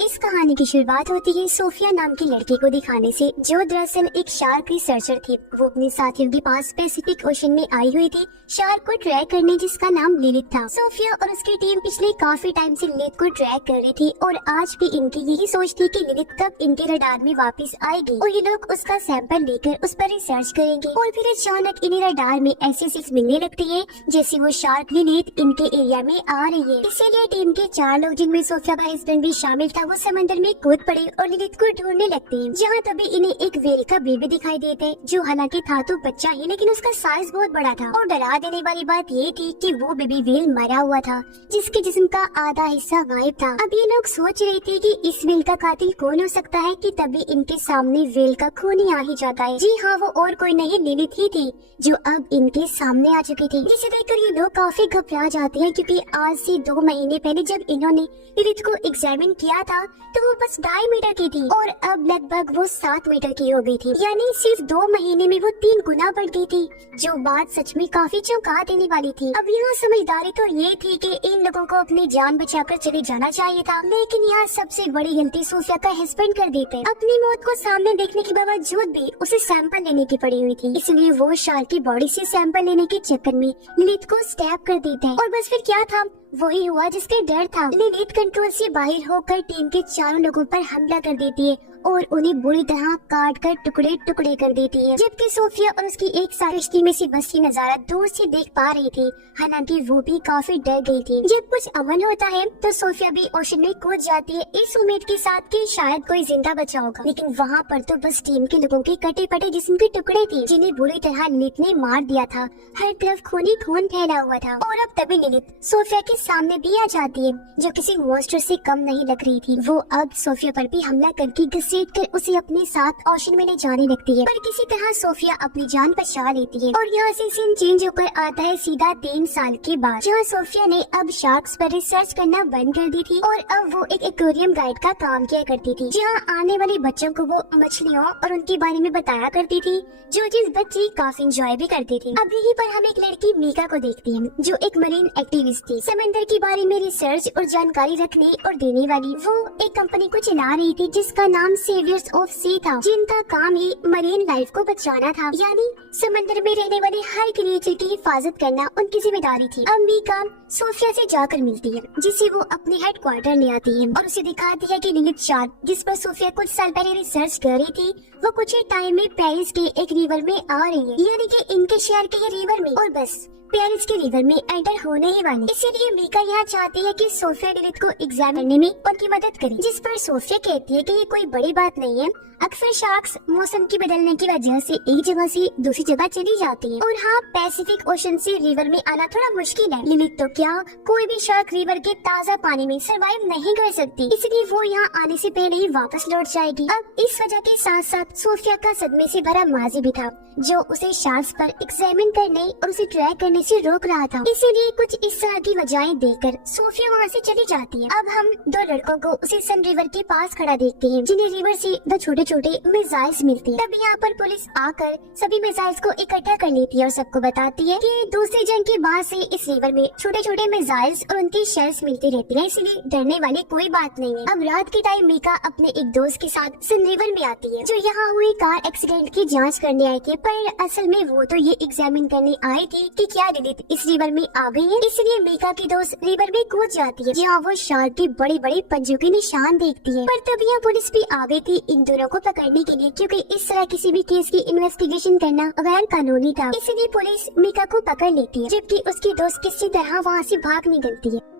इस कहानी की शुरुआत होती है सोफिया नाम की लड़की को दिखाने से, जो दरअसल एक शार्क रिसर्चर थी। वो अपने साथियों के पास पैसिफिक ओशन में आई हुई थी शार्क को ट्रैक करने, जिसका नाम लिलित था। सोफिया और उसकी टीम पिछले काफी टाइम से लिलित को ट्रैक कर रही थी और आज भी इनकी यही सोच थी कि लिलित कब इनके रडार में वापस आएगी और ये लोग उसका सैंपल लेकर उस पर रिसर्च करेंगे। और फिर अचानक इन्हें रडार में ऐसी चीज मिलने लगती है जैसे वो शार्क लिलित इनके एरिया में आ रही है। इसीलिए टीम के 4 लोग, जिनमें सोफिया का हस्बैंड भी शामिल था, वो समंदर में कूद पड़े और लिलित को ढूंढने लगते हैं। जहाँ तभी इन्हें एक व्हेल का बेबी दिखाई देता है, जो हालांकि था तो बच्चा ही, लेकिन उसका साइज बहुत बड़ा था। और डरा देने वाली बात ये थी कि वो बेबी व्हेल मरा हुआ था, जिसके जिस्म का आधा हिस्सा गायब था। अब ये लोग सोच रहे थे कि इस व्हेल का कातिल कौन हो सकता है कि तभी इनके सामने व्हेल का खून ही आ ही जाता है। जी हाँ, वो और कोई नहीं लिलित ही थी, जो अब इनके सामने आ चुकी थी। जिसे देखकर ये लोग काफी घबरा जाते हैं, क्योंकि आज से 2 महीने पहले जब इन्होंने लिलित को एग्जामिन किया था तो वो बस 2.5 मीटर की थी और अब लगभग वो 7 मीटर की हो गई थी। यानी सिर्फ 2 महीने में वो 3 गुना बढ़ गई थी, जो बात सच में काफी चौंका देने वाली थी। अब यहाँ समझदारी तो ये थी कि इन लोगों को अपनी जान बचाकर चले जाना चाहिए था, लेकिन यहाँ सबसे बड़ी गलती सोफिया का हस्बैंड कर देते। अपनी मौत को सामने देखने के बावजूद भी उसे सैंपल लेने की पड़ी हुई थी, इसलिए वो शार्क की बॉडी से सैंपल लेने के चक्कर में लिलित को स्टैब कर देते हैं। और बस फिर क्या था, वही हुआ जिसके डर था। लिलित कंट्रोल से बाहर होकर टीम के 4 लोगों पर हमला कर देती है और उन्हें बुरी तरह काट कर टुकड़े टुकड़े कर देती है, जबकि सोफिया और उसकी एक साथ कश्ती में से बसी नजारा दूर से देख पा रही थी। हालांकि वो भी काफी डर गई थी। जब कुछ अमन होता है तो सोफिया भी ओशन में कूद जाती है, इस उम्मीद के साथ कि शायद कोई जिंदा बचा होगा। लेकिन वहाँ पर तो बस टीम के लोगों के कटे पटे जिस्म के टुकड़े थे, जिन्हें बुरी तरह लिलित ने मार दिया था। हर तरफ खून ही खून फैला हुआ था। और अब तभी लिलित सोफिया के सामने भी आ जाती है, जो किसी मॉन्स्टर से कम नहीं लग रही थी। वो अब सोफिया पर भी हमला करके घसीट कर उसे अपने साथ ओशन में ले जाने लगती है, पर किसी तरह सोफिया अपनी जान बचा लेती है। और यहाँ से सीन चेंज होकर आता है सीधा 3 साल के बाद, जहाँ सोफिया ने अब शार्क्स पर रिसर्च करना बंद कर दी थी और अब वो एक एक्वेरियम गाइड का काम किया करती थी, जहाँ आने वाले बच्चों को वो मछलियों और उनके बारे में बताया करती थी, जो चीज बच्चे काफी इंजॉय भी करते थे। अब यहीं पर हम एक लड़की मीका को देखते हैं, जो एक मरीन एक्टिविस्ट थी, समंदर के बारे में रिसर्च और जानकारी रखने और देने वाली। वो एक कंपनी को चला रही थी जिसका नाम सेवियर्स ऑफ सी था, जिनका काम ही मरीन लाइफ को बचाना था, यानी समंदर में रहने वाले हर क्रिएचर की हिफाजत करना उनकी जिम्मेदारी थी। अब मीका सोफिया से जाकर मिलती है, जिसे वो अपने हेडक्वार्टर ले आती है और उसे दिखाती है कि लिलित शार्क, जिस पर सोफिया कुछ साल पहले रिसर्च कर रही थी, वो कुछ ही टाइम में पेरिस के एक रिवर में आ रही है, यानी कि इनके शहर के ये रिवर में, और बस पेरिस के रिवर में एंटर होने ही वाली। इसीलिए मीका यहाँ चाहती है कि सोफिया लिलित को एग्जाम करने में उनकी मदद करे, जिस पर सोफिया कहती है कि ये कोई बड़ी बात नहीं है। अक्सर शार्क्स मौसम की बदलने की वजह से एक जगह से दूसरी जगह चली जाती हैं। और हाँ, पैसिफिक ओशन से रिवर में आना थोड़ा मुश्किल है। लिलित तो क्या, कोई भी शार्क रिवर के ताज़ा पानी में सरवाइव नहीं कर सकती, इसलिए वो यहाँ आने से पहले ही वापस लौट जाएगी। अब इस वजह के साथ साथ सोफिया का सदमे से भरा माजी भी था, जो उसे शार्क्स पर एग्जामिन करने और उसे ट्रैक करने से रोक रहा था। इसीलिए कुछ इस तरह की वजहें देकर सोफिया वहाँ से चली जाती है। अब हम 2 लड़कों को उसे सन रिवर के पास खड़ा देखते हैं, जिन्हें रिवर से 2 छोटे छोटे मिसाइल्स मिलती है। तब यहाँ पर पुलिस आकर सभी मिसाइल्स को इकट्ठा कर लेती है और सबको बताती है कि दूसरी जंग के बाद से इस रिवर में छोटे छोटे मिसाइल्स और उनकी शेल्स मिलती रहती है, इसलिए डरने वाली कोई बात नहीं है। अब रात के टाइम मीका अपने एक दोस्त के साथ सन रिवर में आती है, जो यहाँ हुई कार एक्सीडेंट की जाँच करने आए थे, पर असल में वो तो ये एग्जामिन करने आई थी कि क्या लिलित इस रिवर में आ गई है। इसलिए मीका की दोस्त रिवर में कूद जाती है, जहाँ वो शार्क के बड़े बड़े पंजों के निशान देखती है। पर तब यहाँ पुलिस भी आ गई थी इन दोनों को पकड़ने के लिए, क्योंकि इस तरह किसी भी केस की इन्वेस्टिगेशन करना गैर कानूनी था। इसलिए पुलिस मीका को पकड़ लेती है, जबकि उसकी दोस्त किसी तरह वहाँ से भाग निकलती है।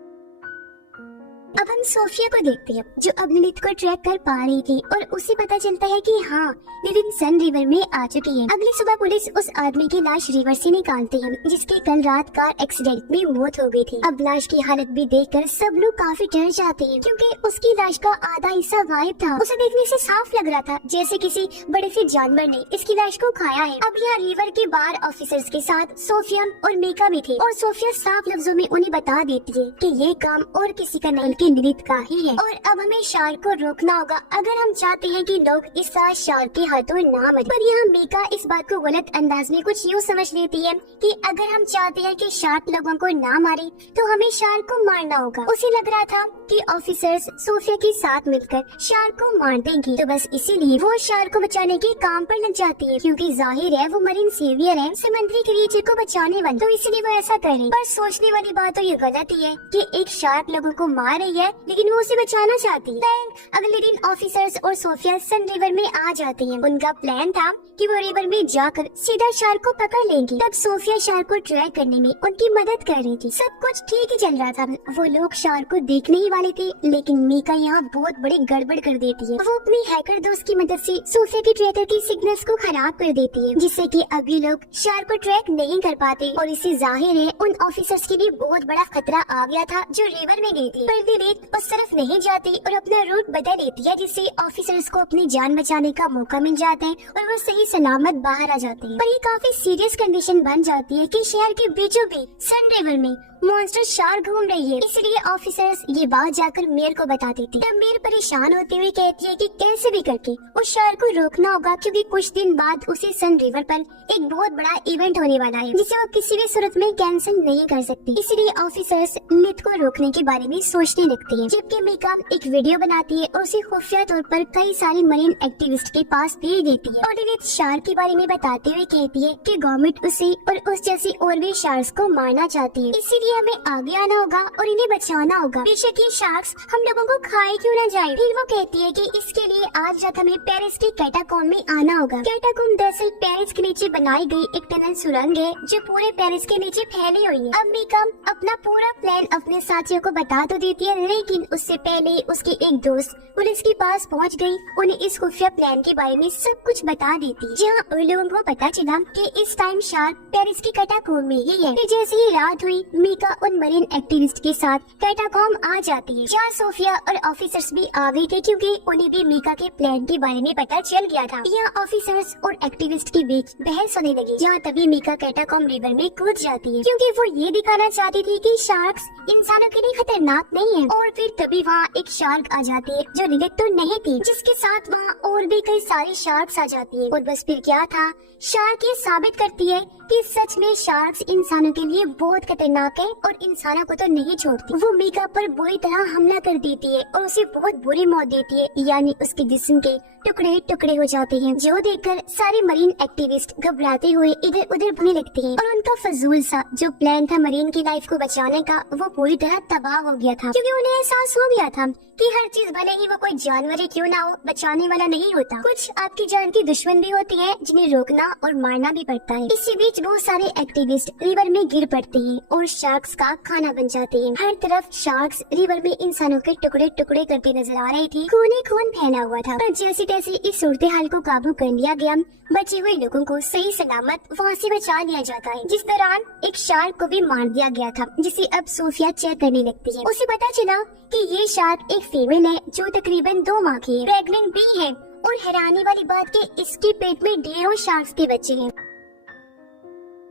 अब हम सोफिया को देखते हैं, जो अब लिलित को ट्रैक कर पा रही थी और उसे पता चलता है कि हाँ, लिलित सन रिवर में आ चुकी है। अगली सुबह पुलिस उस आदमी की लाश रिवर से निकालती है, जिसकी कल रात कार एक्सीडेंट में मौत हो गई थी। अब लाश की हालत भी देखकर सब लोग काफी डर जाते हैं, क्योंकि उसकी लाश का आधा हिस्सा गायब था। उसे देखने से साफ लग रहा था जैसे किसी बड़े से जानवर ने इसकी लाश को खाया है। अब यहाँ रिवर के बार ऑफिसर्स के साथ सोफिया और मीका भी थे, और सोफिया साफ लफ्जों में उन्हें बता देती है कि ये काम और किसी का नहीं, कि लिलिथ का ही है और अब हमें शार्क को रोकना होगा अगर हम चाहते हैं कि लोग इस साल शार्क के हाथों ना मरे। पर यहाँ मीका इस बात को गलत अंदाज में कुछ यूँ समझ लेती है कि अगर हम चाहते हैं कि शार्क लोगों को ना मारे तो हमें शार्क को मारना होगा। उसे लग रहा था कि ऑफिसर्स सोफिया के साथ मिलकर शार्क को मार देंगे, तो बस इसीलिए वो शार्क को बचाने के काम पर लग जाती है, क्योंकि जाहिर है वो मरीन सेवियर है, समुद्री क्रीचर को बचाने वाली, तो इसीलिए वो ऐसा कर रही। पर सोचने वाली बात तो ये गलत ही है कि एक शार्क लोगों को मार रही है लेकिन वो उसे बचाना चाहती है। अगले दिन ऑफिसर्स और सोफिया सन रिवर में आ जाते हैं। उनका प्लान था कि वो रिवर में जाकर सीधा शार्क को पकड़ लेंगी। तब सोफिया शार्क को ट्रैक करने में उनकी मदद कर रही थी। सब कुछ ठीक ही चल रहा था। वो लोग शार्क को देखने ही वाले थे, लेकिन मीका यहाँ बहुत बड़ी गड़बड़ कर देती है। वो अपनी हैकर दोस्त की मदद से सोफिया के ट्रैकर की सिग्नल्स को खराब कर देती है, जिससे कि अभी लोग शार्क को ट्रैक नहीं कर पाते। और इससे जाहिर है उन ऑफिसर्स के लिए बहुत बड़ा खतरा आ गया था जो रिवर में गई थी। पर लिलिथ उस तरफ नहीं जाती और अपना रूट बदल लेती है, जिससे ऑफिसर्स को अपनी जान बचाने का मौका मिल जाता है और वो सही सलामत बाहर आ जाते हैं। पर ये काफी सीरियस कंडीशन बन जाती है कि शहर के बीचों बीच सन रिवर में मॉन्स्टर शार्क घूम रही है। इसलिए ऑफिसर्स ये बात जाकर मेयर को बता देते हैं। तब मेयर परेशान होते हुए कहती है कि कैसे भी करके उस शार्क को रोकना होगा, क्योंकि कुछ दिन बाद उसे सन रिवर पर एक बहुत बड़ा इवेंट होने वाला है जिसे वो किसी भी सूरत में कैंसिल नहीं कर सकती। इसलिए ऑफिसर्स लिलिथ को रोकने के बारे में सोचने लगते हैं। जबकि मीका एक वीडियो बनाती है और उसे खुफिया तौर पर कई सारे मरीन एक्टिविस्ट के पास भेज देती है और लिलिथ शार्क के बारे में बताते हुए कहती है कि गवर्नमेंट उसे और उस जैसे और भी शार्क्स को मारना चाहती है, इसीलिए हमें आगे आना होगा और इन्हें बचाना होगा। बेशक ये शार्क्स हम लोगों को खाए क्यों न जाए। फिर वो कहती है कि इसके लिए आज रात हमें पेरिस के कैटाकॉम्ब में आना होगा। कैटाकॉम्ब दरअसल पेरिस के नीचे बनाई गई एक टनल सुरंग है जो पूरे पेरिस के नीचे फैली हुई है। अब मीका अपना पूरा प्लान अपने साथियों को बता तो देती है, लेकिन उससे पहले उसकी एक दोस्त पुलिस के पास पहुंच गई, उन्हें इस खुफिया प्लान के बारे में सब कुछ बता देती है। जहाँ उन लोगों को पता चला कि इस टाइम शार्क पेरिस के कैटाकॉम्ब में ही है। फिर जैसे ही रात हुई मीका उन मरीन एक्टिविस्ट के साथ कैटाकॉम्ब आ जाती है, जहाँ सोफिया और ऑफिसर्स भी आ गए थे, क्योंकि उन्हें भी मीका के प्लान के बारे में पता चल गया था। यहाँ ऑफिसर्स और एक्टिविस्ट के बीच बहस होने लगी, जहाँ तभी मीका कैटाकॉम्ब रिवर में कूद जाती है, क्योंकि वो ये दिखाना चाहती थी कि शार्क्स इंसानों के लिए खतरनाक नहीं है। और फिर तभी वहाँ एक शार्क आ जाती है जो लिलिथ तो नहीं थी, जिसके साथ वहाँ और भी कई सारी शार्क्स आ जाती है। और बस फिर क्या था, शार्क ये साबित करती है कि सच में शार्क्स इंसानों के लिए बहुत खतरनाक है और इंसानों को तो नहीं छोड़ती। वो मीका पर बुरी तरह हमला कर देती है और उसे बहुत बुरी मौत देती है, यानी उसके जिस्म के टुकड़े टुकड़े हो जाते हैं, जो देखकर सारे मरीन एक्टिविस्ट घबराते हुए इधर उधर भागने लगते हैं। और उनका फजूल सा जो प्लान था मरीन की लाइफ को बचाने का, वो पूरी तरह तबाह हो गया था, क्योंकि उन्हें एहसास हो गया था कि हर चीज भले ही वो कोई जानवर ही क्यों ना हो, बचाने वाला नहीं होता। कुछ आपकी जान की दुश्मन भी होती है जिन्हें रोकना और मारना भी पड़ता है। इसी बीच बहुत सारे एक्टिविस्ट रिवर में गिर पड़ते हैं और शार्क्स का खाना बन जाते हैं। हर तरफ शार्क्स रिवर में इंसानों के टुकड़े टुकड़े करते नजर आ रहे थे। खून ही खून फैला हुआ था। पर जैसे तैसे इस सूरत हाल को काबू कर लिया गया। बचे हुए लोगों को सही सलामत वहाँ से बचा लिया जाता है, जिस दौरान एक शार्क को भी मार दिया गया था, जिसे अब सोफिया चेक करने लगती है। उसे पता चला कि ये शार्क एक फीमेल है जो तकरीबन 2 माह की है, प्रेग्नेंट भी है। और हैरानी वाली बात कि इसके पेट में ढेरों शार्क्स के बच्चे हैं।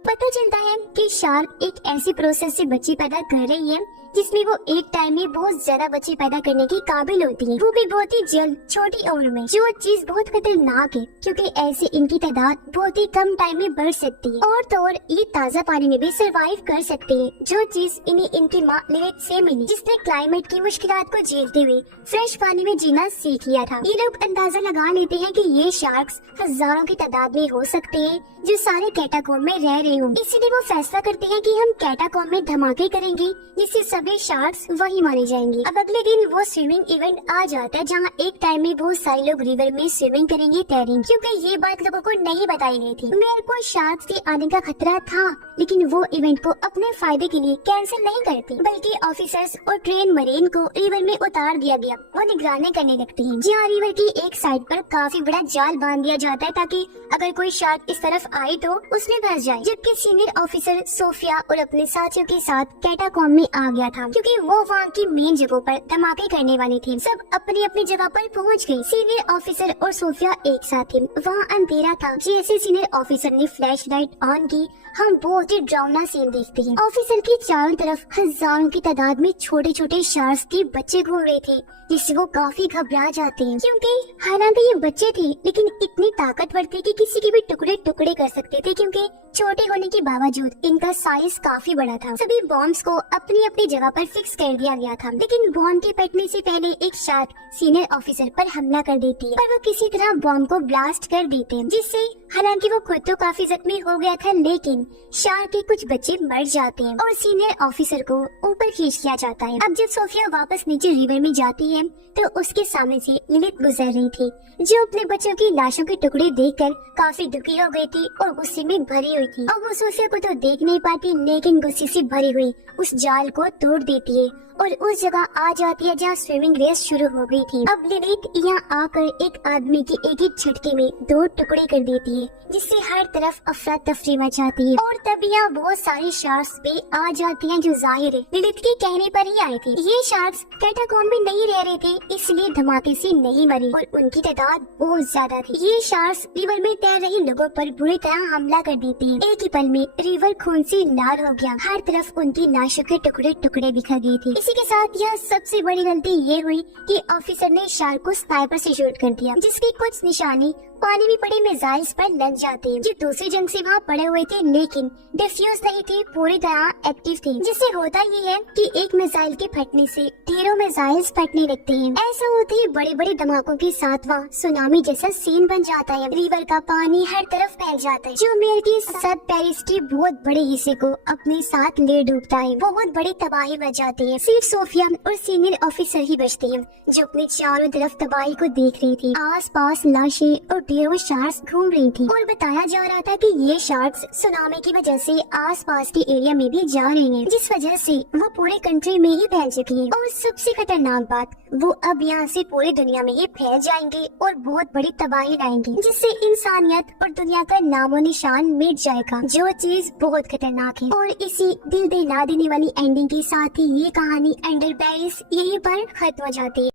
पता चलता है कि शार्क एक ऐसी प्रोसेस से बच्चे पैदा कर रही है जिसमें वो एक टाइम में बहुत ज्यादा बच्चे पैदा करने की काबिल होती है, वो भी बहुत ही जल्द छोटी उम्र में, जो चीज बहुत खतरनाक है क्योंकि ऐसे इनकी तादाद बहुत ही कम टाइम में बढ़ सकती है। और तो और ये ताज़ा पानी में भी सरवाइव कर सकते हैं, जो चीज इन्हें इनकी माँ लिलिथ से मिली, जिसने क्लाइमेट की मुश्किलात को झेलते हुए फ्रेश पानी में जीना सीख लिया था। ये लोग अंदाजा लगा लेते हैं कि ये शार्क्स हजारों की तादाद में हो सकते हैं जो सारे कैटाकॉम्ब में रह रहे हों। इसीलिए वो फैसला करते हैं कि हम कैटाकॉम्ब में धमाके करेंगे जिससे सभी शार्क्स वही मारे जाएंगे। अब अगले दिन वो स्विमिंग इवेंट आ जाता है जहाँ एक टाइम में बहुत सारे लोग रिवर में स्विमिंग करेंगे, तैरेंगे, क्योंकि ये बात लोगों को नहीं बताई गई थी। मेरे को शार्क्स के आने का खतरा था, लेकिन वो इवेंट को अपने फायदे के लिए कैंसिल नहीं करते, बल्कि ऑफिसर्स और ट्रेन मरीन को रिवर में उतार दिया गया। वो निगरानी करने लगते हैं, जहाँ रिवर की एक साइड पर काफी बड़ा जाल बांध दिया जाता है ताकि अगर कोई शार्क इस तरफ आए तो उसमें फंस जाए। जबकि सीनियर ऑफिसर सोफिया और अपने साथियों के साथ कैटाकॉम्ब में आ गया था क्योंकि वो वहाँ की मेन जगहों पर धमाके करने वाले थे। सब अपनी अपनी जगह पर पहुँच गए। सीनियर ऑफिसर और सोफिया एक साथ थे। वहाँ अंधेरा था। जैसे सीनियर ऑफिसर ने फ्लैश लाइट ऑन की, हम बहुत ही डरावना सीन देखते हैं। ऑफिसर की चारों तरफ हजारों की तादाद में छोटे छोटे शार्क्स के बच्चे घूम रहे थे, जिससे वो काफी घबरा जाते हैं क्योंकि हालांकि ये बच्चे थे लेकिन इतनी ताकतवर थे कि किसी के भी टुकड़े टुकड़े कर सकते थे क्योंकि छोटे होने के बावजूद इनका साइज काफी बड़ा था। सभी बॉम्ब्स को अपनी अपनी जगह पर फिक्स कर दिया गया था, लेकिन बॉम्ब के फटने से पहले एक शार्क सीनियर ऑफिसर पर हमला कर देती है, पर वो किसी तरह बॉम्ब को ब्लास्ट कर देते हैं, जिससे हालांकि वो खुद तो काफी जख्मी हो गया था लेकिन शार्क के कुछ बच्चे मर जाते हैं और सीनियर ऑफिसर को ऊपर खींच लिया जाता है। अब जब सोफिया वापस नीचे रिवर में जाती है तो उसके सामने से लिलिथ गुजर रही थी, जो अपने बच्चों की लाशों के टुकड़े देखकर काफी दुखी हो गई थी और गुस्से में भरी हुई थी। अब वो सोफिया को तो देख नहीं पाती लेकिन गुस्से से भरी हुई उस जाल को तोड़ देती है और उस जगह आ जाती है जहाँ स्विमिंग रेस शुरू हो गई थी। अब लिलिथ यहाँ आकर एक आदमी के एक ही झटके में 2 टुकड़े कर देती है, जिससे हर तरफ अफरा तफरी मच जाती है और तब यहाँ बहुत सारे शार्क्स भी आ जाते हैं जो जाहिर है लिलिथ के कहने पर ही आए थे। ये शार्क्स कैटाकॉम्ब में नहीं रह रहे थे इसलिए धमाके से नहीं मरे और उनकी तादाद बहुत ज्यादा थी। ये शार्क्स रिवर में तैर रहे लोगों पर बुरी तरह हमला कर देते हैं। एक ही पल में रिवर खून से लाल हो गया, हर तरफ उनकी लाशों के टुकड़े टुकड़े बिखर गए थे। इसी के साथ यह सबसे बड़ी गलती ये हुई कि ऑफिसर ने शार्क को स्नाइपर से शूट कर दिया, जिसके कुछ निशाने पानी में पड़े मिसाइल्स पर लग जाते हैं जो दूसरी जंग से वहाँ पड़े हुए थे लेकिन डिफ्यूज नहीं थे, पूरी तरह एक्टिव थे। जिससे होता ये है कि एक मिसाइल के फटने से ढेरों मिसाइल्स फटने लगते हैं। ऐसा होते ही बड़े बड़े धमाकों के साथ वहाँ सुनामी जैसा सीन बन जाता है। रिवर का पानी हर तरफ फैल जाता है जो मेयर की सब पेरिस के बहुत बड़े हिस्से को अपने साथ ले डूबता है। बहुत बड़ी तबाही मच जाती है। सिर्फ सोफिया और सीनियर ऑफिसर ही बचते हैं जो अपने चारों तरफ तबाही को देख रही थी। आस पास लाशें और ढेरों शार्क्स घूम रही थी और बताया जा रहा था कि ये शार्क्स सुनामी की वजह से आसपास के एरिया में भी जा रहे हैं, जिस वजह से वो पूरे कंट्री में ही फैल चुकी है। और सबसे खतरनाक बात, वो अब यहाँ से पूरी दुनिया में ही फैल जाएंगे और बहुत बड़ी तबाही लाएंगे, जिससे इंसानियत और दुनिया का नामो निशान मिट जाएगा, जो चीज बहुत खतरनाक है। और इसी दिल दहला देने वाली एंडिंग के साथ ही ये कहानी अंडर पेरिस यहीं पर खत्म हो जाती है।